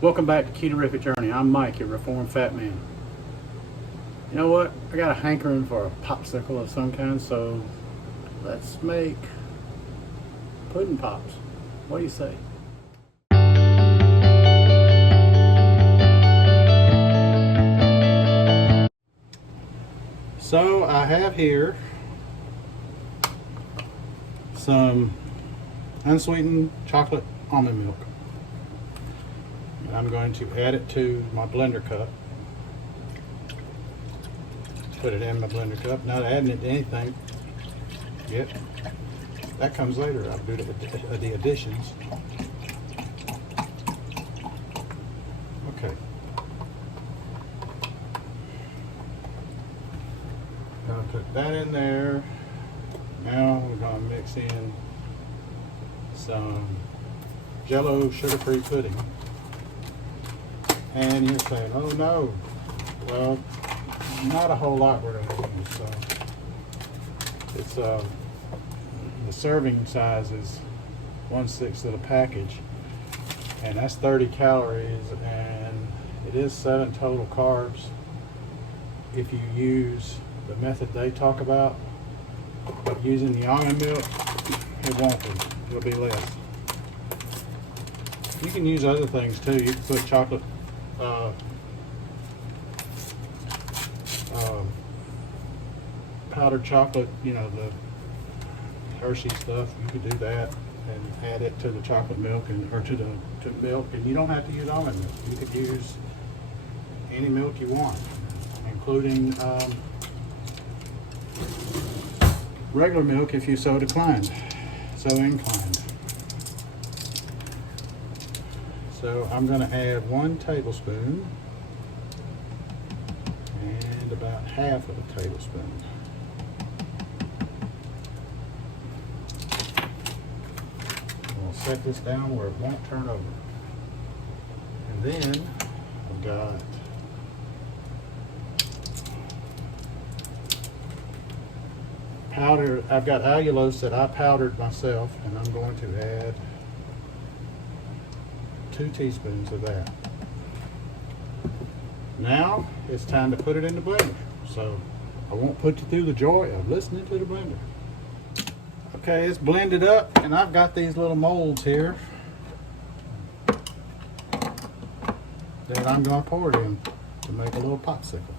Welcome back to Ketorific Journey. I'm Mike, your reformed fat man. You know what? I got a hankering for a popsicle of some kind, so let's make pudding pops. What do you say? So I have here some unsweetened chocolate almond milk. And I'm going to add it to my blender cup. Put it in my blender cup. Not adding it to anything yet. That comes later. I'll do the additions. Okay. Gonna put that in there. Now we're gonna mix in some Jello sugar-free pudding. And you're saying, oh no. Well, not a whole lot we're gonna use. So it's the serving size is 1/6 of the package, and that's 30 calories, and it is 7 total carbs if you use the method they talk about. But using the almond milk, it won't be. It'll be less. You can use other things too. You can put chocolate powdered chocolate, you know, the Hershey stuff. You could do that and add it to the chocolate milk or to milk, and you don't have to use almond milk. You could use any milk you want, including regular milk if you so inclined. So I'm going to add 1 tablespoon and about half of a tablespoon. I'll set this down where it won't turn over. And then I've got powder. I've got allulose that I powdered myself, and I'm going to add 2 teaspoons of that. Now it's time to put it in the blender. So I won't put you through the joy of listening to the blender. Okay, it's blended up, and I've got these little molds here that I'm going to pour it in to make a little popsicle.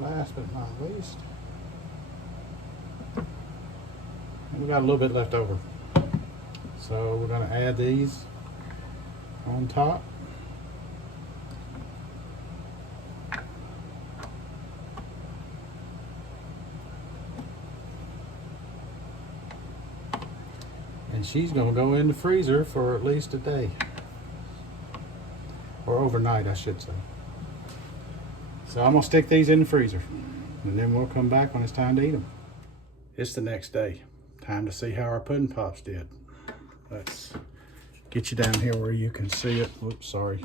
Last but not least, we got a little bit left over, so we're going to add these on top. And she's going to go in the freezer for at least a day, or overnight, I should say. So I'm going to stick these in the freezer, and then we'll come back when it's time to eat them. It's the next day. Time to see how our pudding pops did. Let's get you down here where you can see it. Oops, sorry.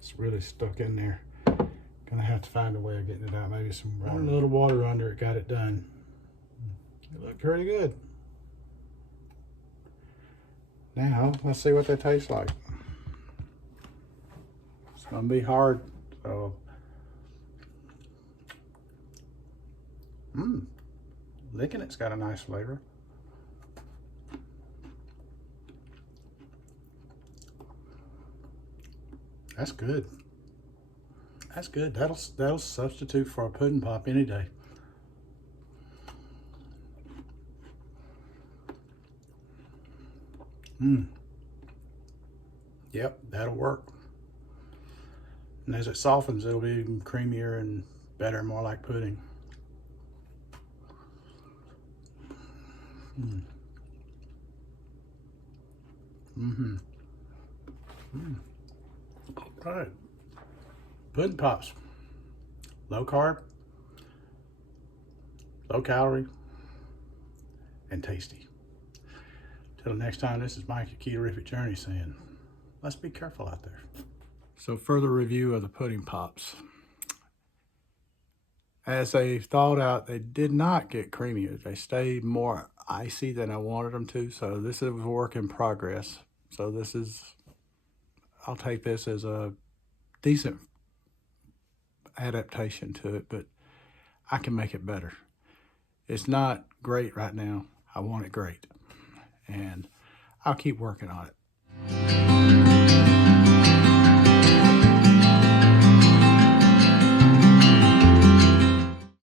It's really stuck in there. Gonna have to find a way of getting it out. Maybe some water, a little water under it, got it done. It looked pretty good. Now let's see what they taste like. It's gonna be hard, so licking it's got a nice flavor. That's good. That's good. That'll substitute for a pudding pop any day. Yep, that'll work. And as it softens, it'll be even creamier and better, more like pudding. All right, pudding pops. Low carb, low calorie, and tasty. Till next time, this is Mike at Ketorific Journey saying, let's be careful out there. So further review of the pudding pops. As they thawed out, they did not get creamier. They stayed more icy than I wanted them to. So this is a work in progress. So this is, I'll take this as a decent adaptation to it, but I can make it better. It's not great right now. I want it great. And I'll keep working on it.